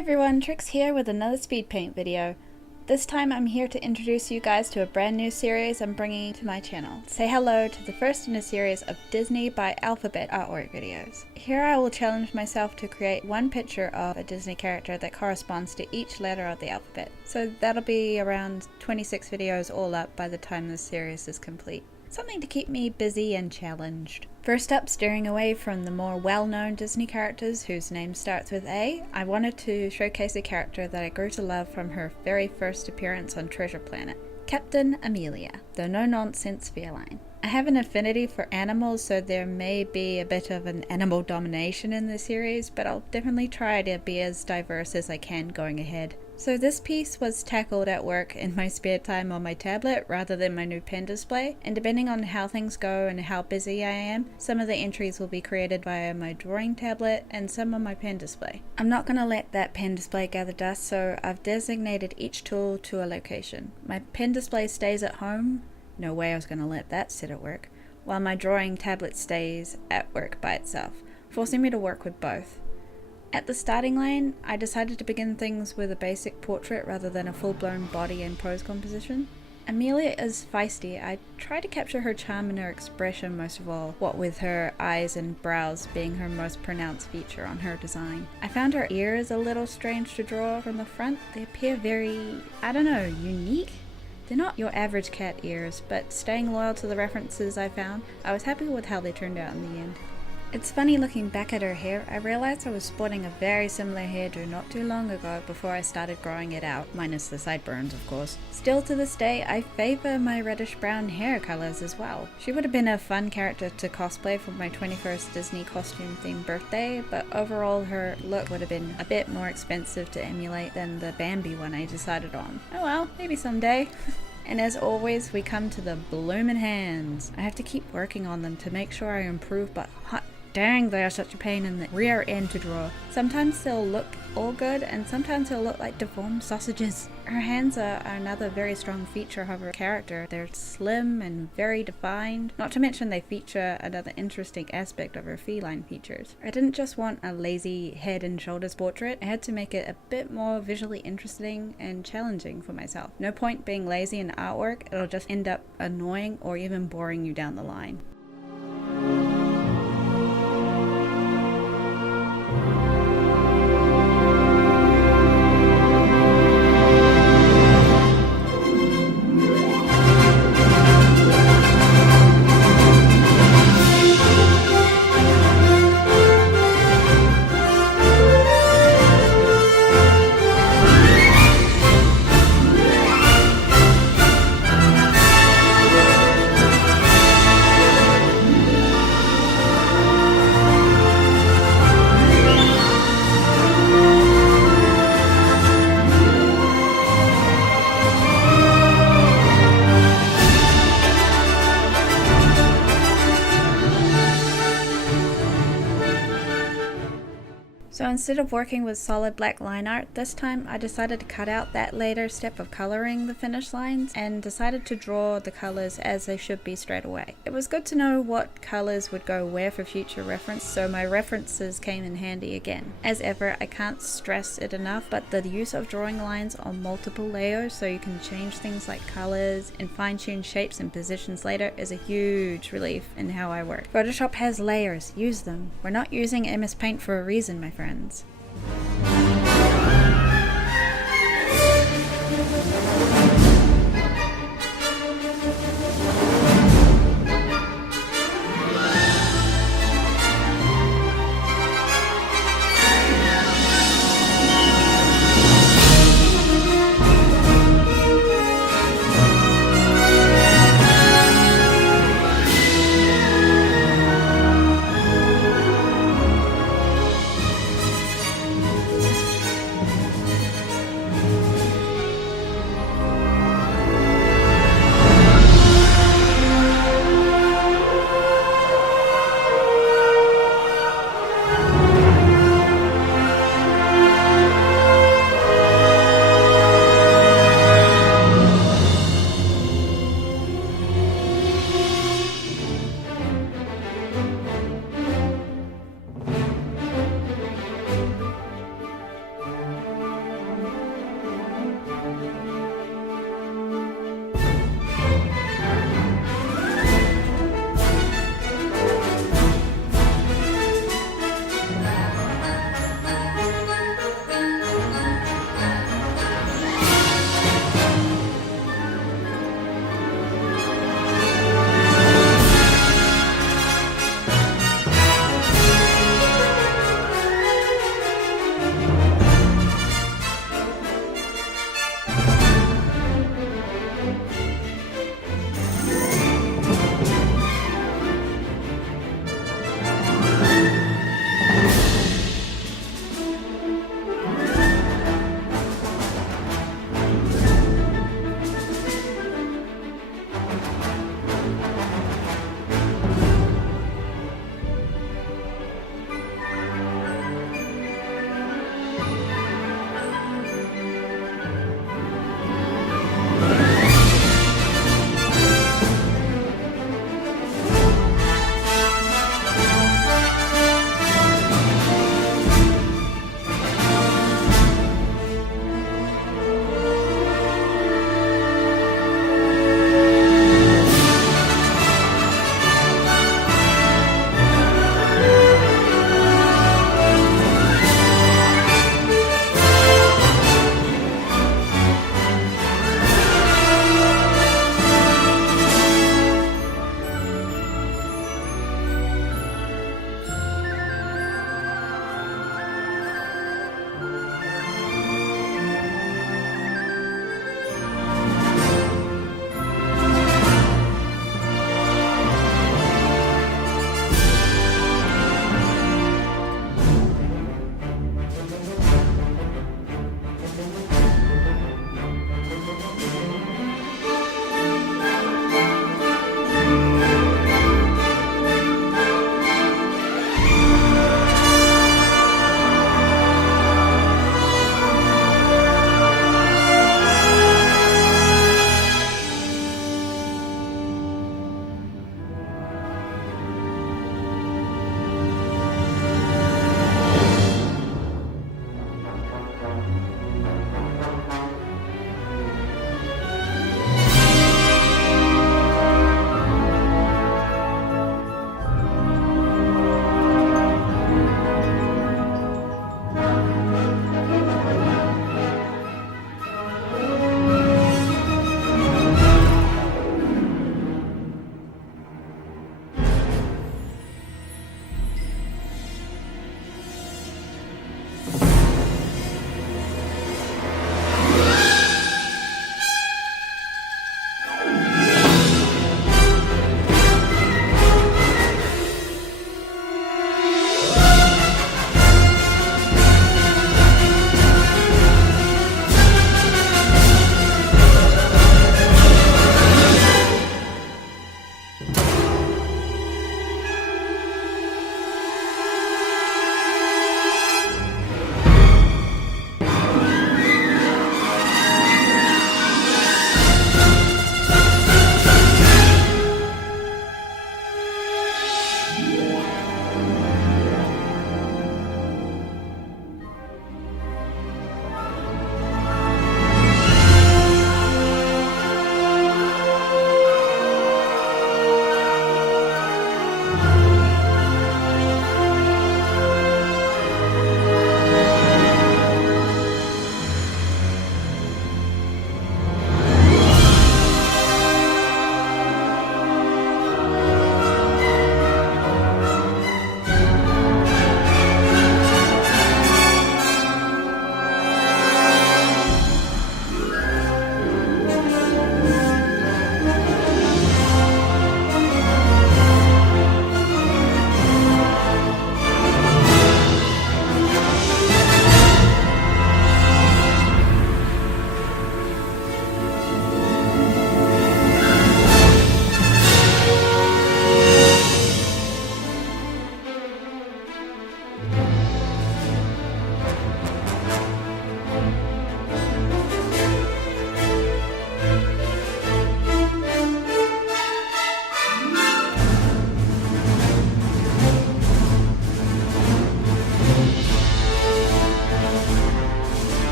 everyone, Trixks here with another speed paint video. This time I'm here to introduce you guys to a brand new series I'm bringing to my channel. Say hello to the first in a series of Disney by Alphabet artwork videos. Here I will challenge myself to create one picture of a Disney character that corresponds to each letter of the alphabet. So that'll be around 26 videos all up by the time this series is complete. Something to keep me busy and challenged. First up, steering away from the more well-known Disney characters whose name starts with A, I wanted to showcase a character that I grew to love from her very first appearance on Treasure Planet, Captain Amelia, the no-nonsense feline. I have an affinity for animals, so there may be a bit of an animal domination in this series, but I'll definitely try to be as diverse as I can going ahead. So this piece was tackled at work in my spare time on my tablet rather than my new pen display, and depending on how things go and how busy I am, some of the entries will be created via my drawing tablet and some on my pen display. I'm not going to let that pen display gather dust, so I've designated each tool to a location. My pen display stays at home, no way I was going to let that sit at work, while my drawing tablet stays at work by itself, forcing me to work with both. At the starting line, I decided to begin things with a basic portrait rather than a full-blown body and pose composition. Amelia is feisty. I try to capture her charm and her expression most of all, what with her eyes and brows being her most pronounced feature on her design. I found her ears a little strange to draw from the front. They appear very, unique? They're not your average cat ears, but staying loyal to the references I found, I was happy with how they turned out in the end. It's funny looking back at her hair, I realized I was sporting a very similar hairdo not too long ago before I started growing it out, minus the sideburns of course. Still to this day, I favor my reddish brown hair colors as well. She would have been a fun character to cosplay for my 21st Disney costume themed birthday, but overall her look would have been a bit more expensive to emulate than the Bambi one I decided on. Oh well, maybe someday. And as always, we come to the bloomin' hands. I have to keep working on them to make sure I improve, but hot dang, they are such a pain in the rear end to draw. Sometimes they'll look all good, and sometimes they'll look like deformed sausages. Her hands are another very strong feature of her character. They're slim and very defined, not to mention they feature another interesting aspect of her feline features. I didn't just want a lazy head and shoulders portrait, I had to make it a bit more visually interesting and challenging for myself. No point being lazy in artwork, it'll just end up annoying or even boring you down the line. So instead of working with solid black line art, this time I decided to cut out that later step of coloring the finished lines and decided to draw the colors as they should be straight away. It was good to know what colors would go where for future reference, so my references came in handy again. As ever, I can't stress it enough, but the use of drawing lines on multiple layers so you can change things like colors and fine-tune shapes and positions later is a huge relief in how I work. Photoshop has layers, use them. We're not using MS Paint for a reason, my friends.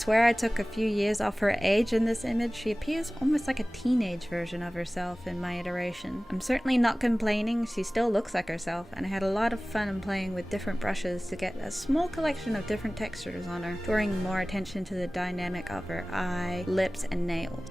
swear I took a few years off her age in this image. She appears almost like a teenage version of herself in my iteration. I'm certainly not complaining, she still looks like herself, and I had a lot of fun playing with different brushes to get a small collection of different textures on her, drawing more attention to the dynamic of her eye, lips, and nails.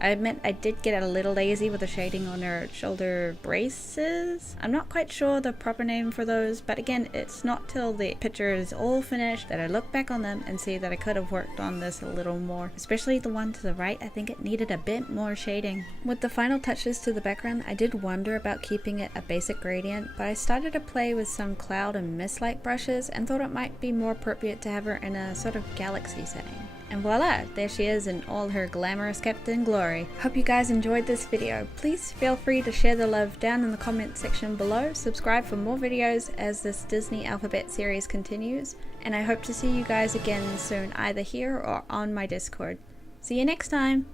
I admit I did get a little lazy with the shading on her shoulder braces. I'm not quite sure the proper name for those, but again, it's not till the picture is all finished that I look back on them and see that I could have worked on this a little more. Especially the one to the right, I think it needed a bit more shading. With the final touches to the background, I did wonder about keeping it a basic gradient, but I started to play with some cloud and mist-like brushes and thought it might be more appropriate to have her in a sort of galaxy setting. And voila, there she is in all her glamorous Captain Glory. Hope you guys enjoyed this video. Please feel free to share the love down in the comment section below, subscribe for more videos as this Disney Alphabet series continues, and I hope to see you guys again soon, either here or on my Discord. See you next time!